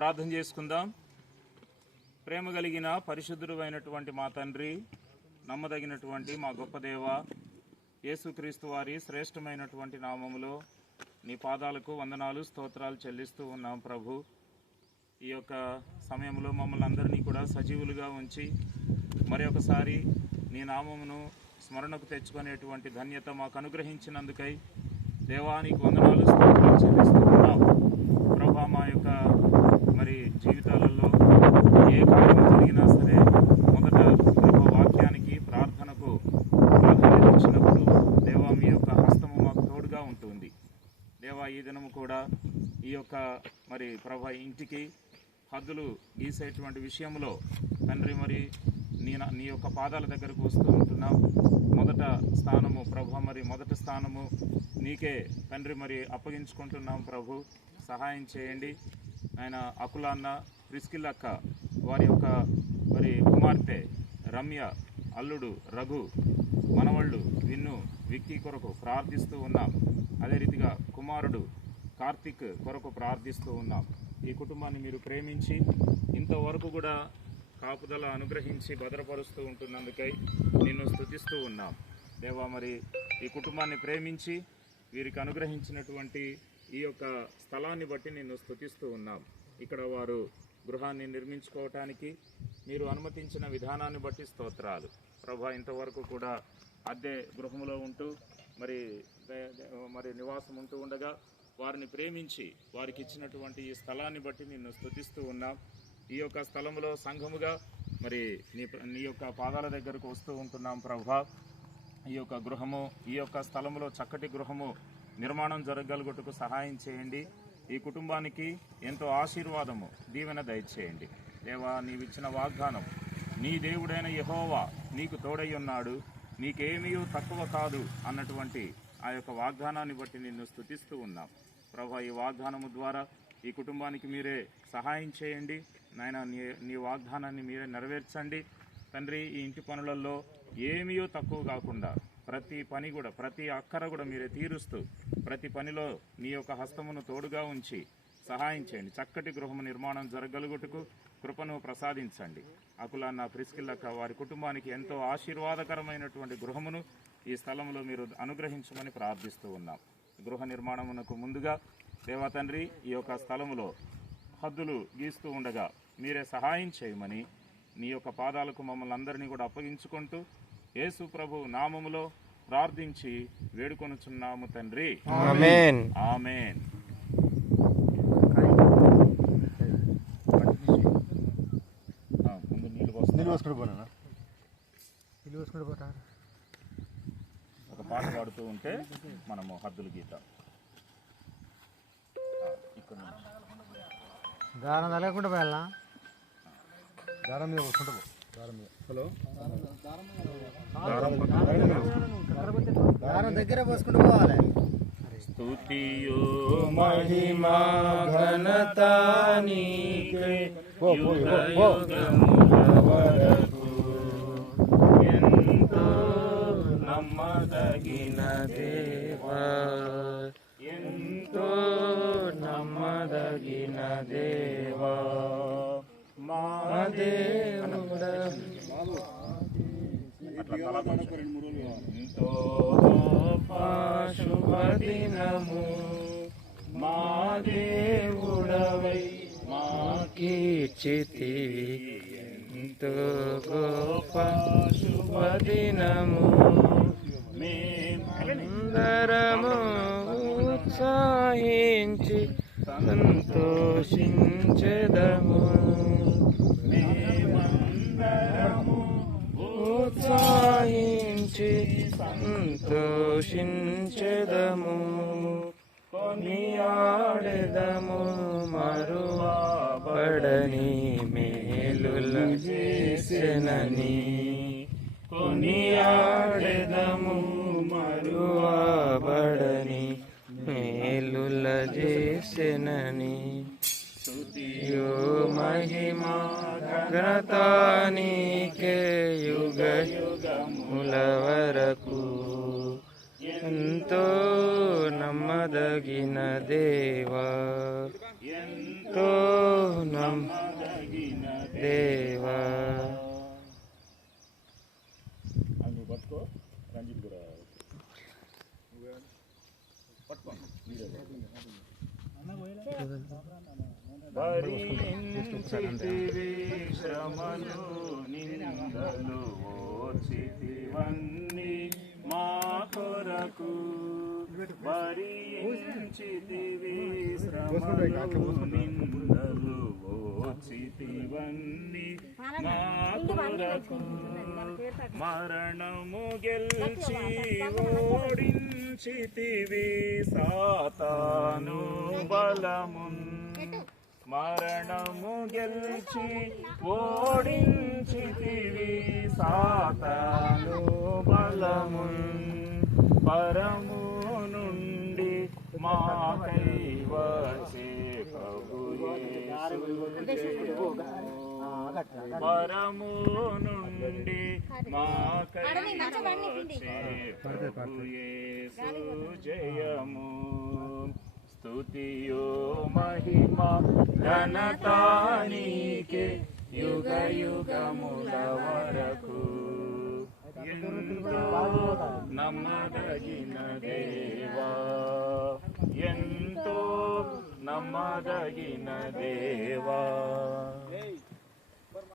ప్రార్థన చేసుకుందాం. ప్రేమ కలిగిన పరిశుద్ధుడు అయినటువంటి మా తండ్రి, నమ్మదగినటువంటి మా గొప్ప దేవ, యేసుక్రీస్తు వారి శ్రేష్టమైనటువంటి నామములో నీ పాదాలకు వందనాలు స్తోత్రాలు చెల్లిస్తూ ఉన్నాం ప్రభు. ఈ యొక్క సమయంలో మమ్మల్ని అందరినీ కూడా సజీవులుగా ఉంచి మరి ఒకసారి నీ నామమును స్మరణకు తెచ్చుకునేటువంటి ధన్యత మాకు అనుగ్రహించినందుకై దేవానికి వందనాలు స్తోత్రాలు చెల్లిస్తూ ఉన్నాం ప్రభా. మా యొక్క మరి జీవితాలలో ఏ కార్యం జరిగినా సరే మొదట ప్రభు వాక్యానికి ప్రార్థనకు ప్రాధాన్యత ఇచ్చినప్పుడు దేవా మీ యొక్క హస్తము మాకు తోడుగా ఉంటుంది. దేవా ఈ దినము కూడా ఈ యొక్క మరి ప్రభా ఇంటికి హద్దులు గీసేటువంటి విషయంలో తండ్రి మరి నీ యొక్క పాదాల దగ్గరకు వస్తూ ఉంటున్నాం. మొదట స్థానము ప్రభు, మరి మొదటి స్థానము నీకే తండ్రి మరి అప్పగించుకుంటున్నాం ప్రభు. సహాయం చేయండి ఆయన. అకులాన్న, ప్రిస్కిల్లక్క వారి యొక్క మరి కుమార్తె రమ్య, అల్లుడు రఘు, మనవళ్ళు విన్ను, విక్కీ కొరకు ప్రార్థిస్తూ ఉన్నాం. అదే రీతిగా కుమారుడు కార్తిక్ కొరకు ప్రార్థిస్తూ ఉన్నాం. ఈ కుటుంబాన్ని మీరు ప్రేమించి ఇంతవరకు కూడా కాపుదల అనుగ్రహించి భద్రపరుస్తూ ఉంటున్నందుకై నిన్ను స్తుతిస్తూ ఉన్నాం దేవా. మరి ఈ కుటుంబాన్ని ప్రేమించి వీరికి అనుగ్రహించినటువంటి ఈ యొక్క స్థలాన్ని బట్టి నిన్ను స్తుతిస్తూ ఉన్నాం. ఇక్కడ వారు గృహాన్ని నిర్మించుకోవటానికి మీరు అనుమతించిన విధానాన్ని బట్టి స్తోత్రాలు ప్రభా. ఇంతవరకు కూడా అద్దె గృహంలో ఉంటూ మరి నివాసం ఉంటూ ఉండగా వారిని ప్రేమించి వారికి ఇచ్చినటువంటి ఈ స్థలాన్ని బట్టి నిన్ను స్తుతిస్తూ ఉన్నాం. ఈ యొక్క స్థలంలో సంఘముగా మరి నీ యొక్క పాదాల దగ్గరకు వస్తూ ఉంటున్నాం ప్రభా. ఈ యొక్క గృహము, ఈ యొక్క స్థలంలో చక్కటి గృహము నిర్మాణం జరగలుగుటకు సహాయం చేయండి. ఈ కుటుంబానికి ఎంతో ఆశీర్వాదము, దీవెన దయచేయండి దేవా. నీవిచ్చిన వాగ్దానం, నీ దేవుడైన యెహోవా నీకు తోడై ఉన్నాడు, నీకేమీ తక్కువ కాదు అన్నటువంటి ఆ యొక్క వాగ్దానాన్ని బట్టి నిన్ను స్తుతిస్తూ ఉన్నాం ప్రభా. ఈ వాగ్దానము ద్వారా ఈ కుటుంబానికి మీరే సహాయం చేయండి నాయన. నీ వాగ్దానాన్ని మీరే నెరవేర్చండి తండ్రి. ఈ ఇంటి పనులలో ఏమీ తక్కువ కాకుండా ప్రతి పని కూడా, ప్రతి అక్కర కూడా మీరే తీరుస్తూ ప్రతి పనిలో నీ యొక్క హస్తమును తోడుగా ఉంచి సహాయం చేయండి. చక్కటి గృహము నిర్మాణం జరగలుగుటకు కృపను ప్రసాదించండి. అకులాన్న, ప్రిస్కిల్లక్క వారి కుటుంబానికి ఎంతో ఆశీర్వాదకరమైనటువంటి గృహమును ఈ స్థలంలో మీరు అనుగ్రహించమని ప్రార్థిస్తూ ఉన్నాం. గృహ నిర్మాణమునకు ముందుగా దేవా తండ్రి ఈ యొక్క స్థలములో హద్దులు గీస్తూ ఉండగా మీరే సహాయం చేయమని నీ యొక్క పాదాలకు మమ్మల్ని అందరినీ కూడా అప్పగించుకుంటూ యేసు ప్రభు నామములో ప్రార్థించి వేడుకొనుచున్నాము తండ్రి. ఆమేన్. ఆమేన్. ఒక పాట పాడుతూ ఉంటే మనము హద్దులు గీతాం. దారం తగలకుండా పోయాలా? దారం మీద వస్తుంటా. హలో, దారం దగ్గర పోసుకుంటూ పోవాలి. స్తుతియో మహిమా ఘనత నీకే యుగయుగముల వరకు. ఎంతో నమ్మదగిన దేవా, ఎంతో నమ్మదగిన దేవా, మా దేవుడా. ఎంతో శుభదినము మా దేవుడవై మాకీర్చితివి. ఎంతో గొప్ప శుభదినము మేమందరము ఉత్సాహించి సంతోషించెదము. మేమందరము ఉత్సాహించి సంతోషించెదము. కొనియాడెదము మరువబడని మేలుల చేసెనని. కొనియాడెదము మరువబడని మేలుల చేసెనని. స్తుతియో మహిమా ఘనత నీకే యుగ యుగముల వరకు. ఎంతో నమ్మదగిన దేవా, ఎంతో నమ్మదగిన దేవా. నువ్వు పట్టుకో, రంజిత్ కూడా పట్టుకో. భరించితివి శ్రమలు నిందలు ఓర్చితివన్నీ మా కొరకు. భరించితివి శ్రమలు నిందలు ఓర్చితివన్నీ మా కొరకు. మరణము గెలిచి ఓడించితివి సాతాను బలమున్. మరణము గెలిచి ఓడించితివి సాతాను బలమున్. పరము నుండి మాకై వచ్చే ప్రభు యేసు. పరము నుండి మాకై వచ్చే ప్రభు యేసు జయము. స్తుతియో మహిమ ఘనత నీకే యుగ యుగముల వరకు. ఎంతో నమ్మదగిన దేవా, ఎంతో నమ్మదగిన దేవా.